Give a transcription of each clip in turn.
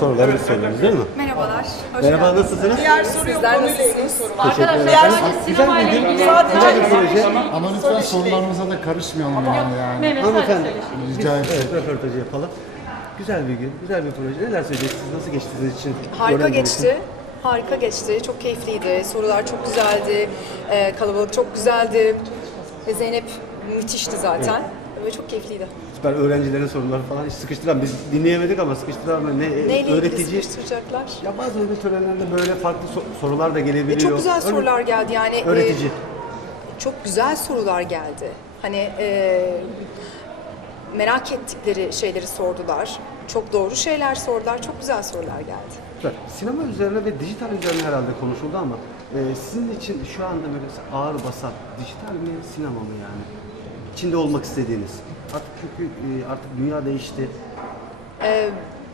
Soruları biz soruyoruz değil mi? Merhabalar. Hoş Merhaba geldiniz. nasılsınız? Diğer soru yok Sizler konuyla ilgili nasılsınız? soru var. Teşekkür ederim. Sadece Güzel sinema ile ilgili güzel bir proje. Ama lütfen sorularımıza da karışmayalım yani. yani. Mehmet sadece Hanımefendi. Rica ederim. evet röportajı yapalım. Güzel bir gün, güzel bir proje. Neler söyleyeceksiniz? Nasıl geçti sizin için? Harika için? geçti. Harika geçti. Çok keyifliydi. Sorular çok güzeldi. Ee, kalabalık çok güzeldi. Ve Zeynep müthişti zaten. Ve çok keyifliydi. Süper öğrencilerin soruları falan hiç sıkıştıran. Biz dinleyemedik ama sıkıştıran mı? Ne, Neyle öğretici. sıkıştıracaklar? Ya bazı ödül törenlerinde böyle farklı so- sorular da gelebiliyor. Ve çok güzel Öyle- sorular geldi. Yani e, Öğretici. çok güzel sorular geldi. Hani e, merak ettikleri şeyleri sordular. Çok doğru şeyler sordular. Çok güzel sorular geldi. Süper. Sinema üzerine ve dijital üzerine herhalde konuşuldu ama e, sizin için şu anda böyle ağır basan dijital mi sinema mı yani? İçinde olmak istediğiniz. Artık çünkü e, artık dünya değişti. Ee,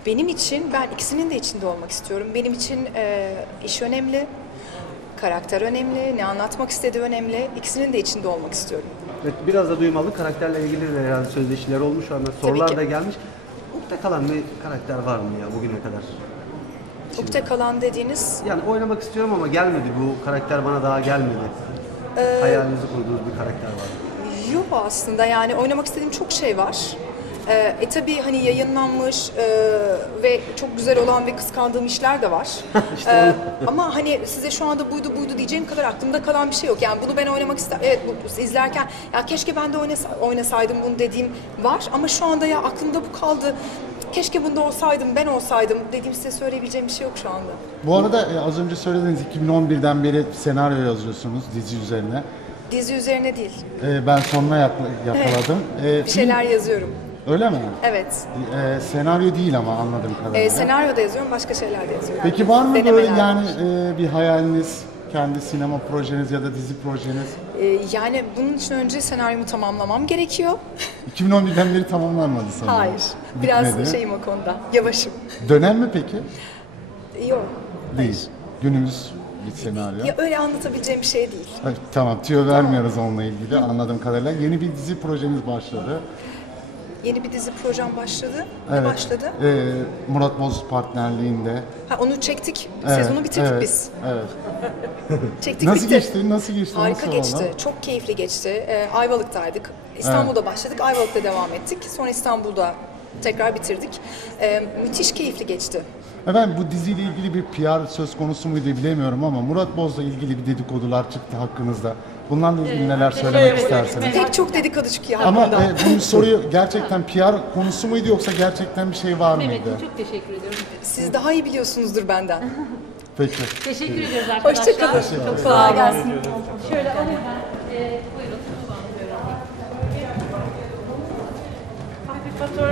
benim için ben ikisinin de içinde olmak istiyorum. Benim için e, iş önemli, karakter önemli, ne anlatmak istediği önemli. İkisinin de içinde olmak istiyorum. Evet, biraz da duymalı karakterle ilgili de herhalde sözleşiler olmuş anda sorular ki. da gelmiş. Ukde kalan bir karakter var mı ya bugüne kadar? Ukde kalan dediğiniz Yani oynamak istiyorum ama gelmedi bu karakter bana daha gelmedi. Ee, Hayalinizi kurduğunuz bir karakter var mı? Yok aslında yani oynamak istediğim çok şey var. Ee, e tabii hani yayınlanmış e, ve çok güzel olan ve kıskandığım işler de var. İşte Ee, ama hani size şu anda buydu buydu diyeceğim kadar aklımda kalan bir şey yok. Yani bunu ben oynamak ister. Evet bu izlerken ya keşke ben de oynasa- oynasaydım bunu dediğim var ama şu anda ya aklımda bu kaldı. Keşke bunda olsaydım, ben olsaydım dediğim size söyleyebileceğim bir şey yok şu anda. Bu arada e, az önce söylediğiniz 2011'den beri senaryo yazıyorsunuz dizi üzerine. Dizi üzerine değil. E, ben sonuna yakla- yakaladım. E, Bir film- şeyler yazıyorum. Öyle mi? Evet. E, senaryo değil ama anladığım kadarıyla. Ee, senaryo da yazıyorum, başka şeyler de yazıyorum. Peki var mı böyle Denemeler yani var. e, bir hayaliniz, kendi sinema projeniz ya da dizi projeniz? Ee, yani bunun için önce senaryomu tamamlamam gerekiyor. 2011'den beri tamamlanmadı sanırım. Hayır. Biraz Bitmedi. şeyim o konuda. Yavaşım. Dönem mi peki? Yok. Değil. Günümüz bir senaryo. Ya öyle anlatabileceğim bir şey değil. Ha, Tamam, tüyo vermiyoruz onunla ilgili anladığım kadarıyla. Yeni bir dizi projeniz başladı. Yeni bir dizi projem başladı. Ne başladı? Ee, Murat Boz partnerliğinde. Ha, onu çektik. Sezonu bitirdik evet, biz. Evet. Çektik Nasıl bitti. geçti? Nasıl geçti? Harika nasıl geçti. oldu? Çok keyifli geçti. Ee, Ayvalık'taydık. İstanbul'da başladık. Ayvalık'ta devam ettik. Sonra İstanbul'da tekrar bitirdik. E, müthiş keyifli geçti. Efendim bu diziyle ilgili bir PR söz konusu muydu bilemiyorum ama Murat Boz'la ilgili bir dedikodular çıktı hakkınızda. Bunlarla ilgili neler söylemek istersiniz? Pek çok dedikodu çıkıyor Ama hakkında. e, bu soruyu gerçekten PR konusu muydu yoksa gerçekten bir şey var mıydı? Mehmet'im çok teşekkür ediyorum. Siz daha iyi biliyorsunuzdur benden. Peki. Teşekkür ediyoruz arkadaşlar. Hoşçakalın. Çok sağ olun. Şöyle alayım ben. Ee, buyurun. Tuğba Hanım, buyurun. Bir fotoğraf